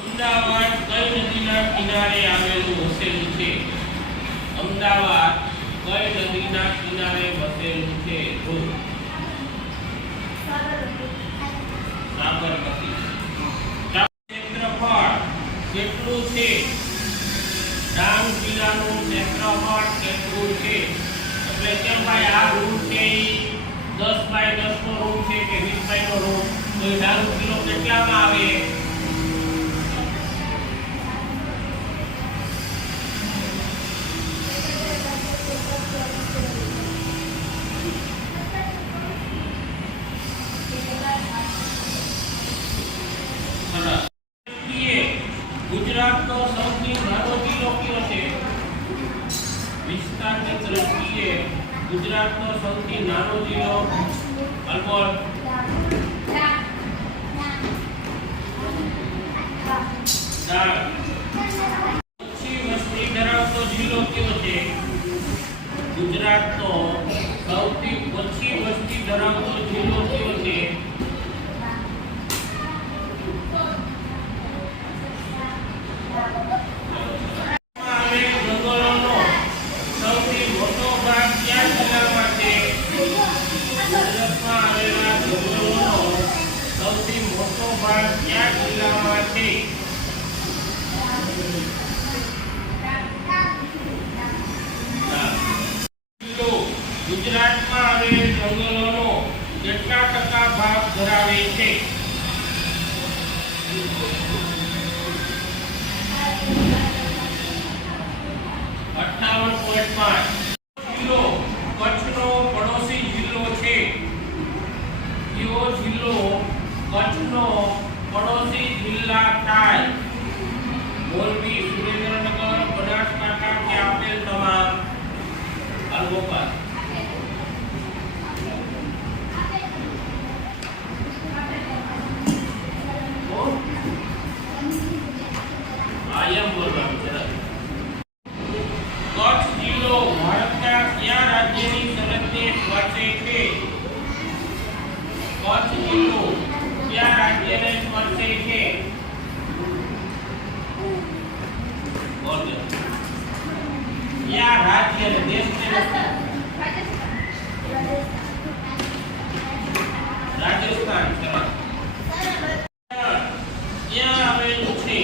અમદાવાદ કઈ નદીના કિનારે આવેલું વસેલું છે. અમદાવાદ કઈ નદીના કિનારે વસેલું છે. સાબરમતી. ક્ષેત્રફળ કેટલું છે? ડાંગ જિલ્લાનું ક્ષેત્રફળ કેટલું છે? એટલે કે ભાઈ આ રૂમ છે એ દસ બાય દસ નો રૂમ છે કે વીસ બાય નો રૂમ તો ડાંગ જિલ્લો કેટલામાં આવે સરસ. દ્રષ્ટિએ ગુજરાતનો સૌથી નાનો જિલ્લો કયો છે વિસ્તારની દ્રષ્ટિએ ગુજરાતનો સૌથી નાનો જિલ્લો અલમોલ ઓછી વસ્તી ધરાવતો જિલ્લો કયો છે? ગુજરાતનો સૌથી ઓછી વસ્તી ધરાવતો જિલ્લો કયો છે? મોટો ભાગ ક્યાં જિલ્લામાં છે ગુજરાતમાં આવેલ જંગલોનો કેટલા ટકા ભાગ ધરાવે છે અઠ્ઠાવન પોઈન્ટ પાંચ જિલ્લો કચ્છનો પડોશી જિલ્લો છે કયો જિલ્લો કચ્છનો પડોશી જિલ્લા થાય મોરબી સુરેન્દ્રનગર બનાસકાંઠા કે આપેલ તમામ અલ્ગોપાલ આયમ બોલવાનું છે કચ્છ જિલ્લો ભારતના કયા રાજ્યની સરહદને સ્પર્શે છે કચ્છ જિલ્લો કયા રાજ્યને સ્પર્શે છે બોલજો કયા રાજ્યને દેશને નથી. રાજસ્થાન સરસ ક્યાં આવેલું છે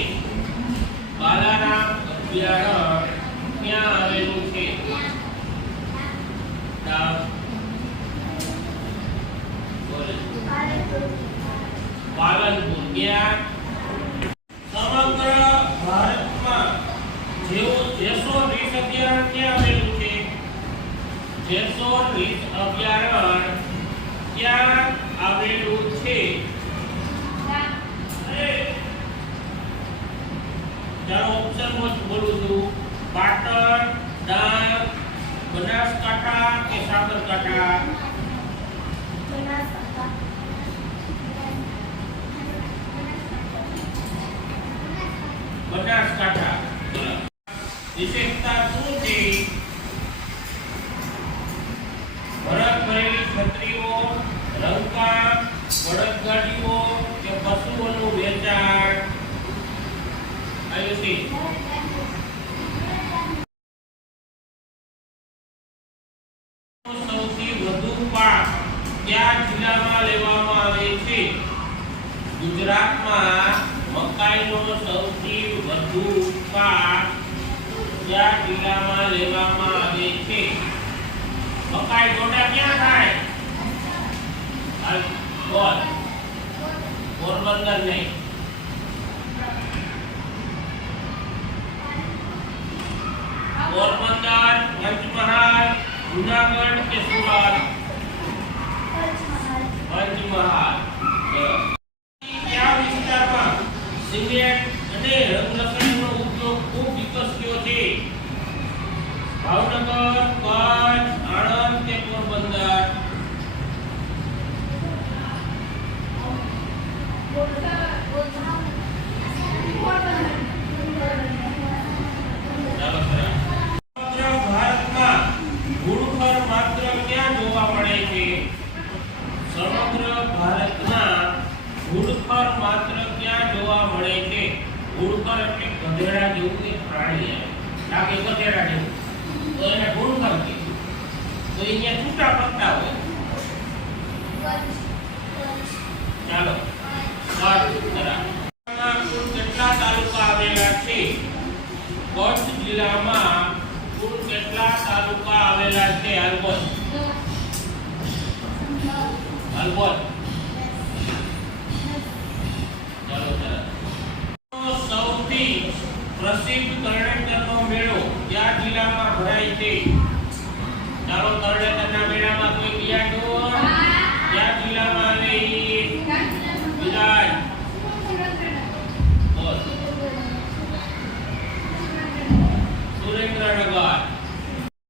બાલારામ અભયારણ્ય ક્યાં આવેલું છે? પાલનપુર. ક્યાં? ભારતમાં જેવું જેસોર રીંછ અભયારણ્ય ક્યાં આવેલું છે? જેસોર રીંછ અભયારણ્ય ક્યાં આવેલું છે? ચાલો ઓપ્શન બોલું છું? પાટણ ડાંગ બનાસકાંઠા કે સાબરકાંઠા? બનાસકાંઠા. વિશેષતા શું આયુષી સૌથી વધુ પાક કયા જિલ્લામાં લેવામાં આવે છે? ગુજરાતમાં મકાઈનો સૌથી વધુ પાક કયા જિલ્લામાં લેવામાં આવે છે? મકાઈ ડોડા ક્યાં થાય? પોરબંદર નહીં. પોરબંદર પંચમહાલ જુનાગઢ કે સુરત પંચમહાલ ચલો. વિસ્તારમાં સિમેન્ટ અને રંગરસાયણનો ઉદ્યોગ ખૂબ વિકસ્યો છે. ભાવનગર કચ્છ આણંદ કે પોરબંદર ચાલો ખરા. સમગ્ર ભારતમાં ઘૂડખર માત્ર ક્યાં જોવા મળે છે ઘુડખર એટલે ગધેડા જેવું કે પ્રાણી ના કે ગધેડા જેવું. તો એને ઘુડખર કહે તો અહીંયા છૂટા પત્તા હોય. ચાલો. કુલ તાલુકા આવેલા છે? કચ્છ જિલ્લામાં કુલ કેટલા તાલુકા આવેલા છે? અલબત્ત અલબત્ત પ્રસિદ્ધ તરણેતરનો મેળો કયા જિલ્લામાં ભરાય છે? ચાલો તરણે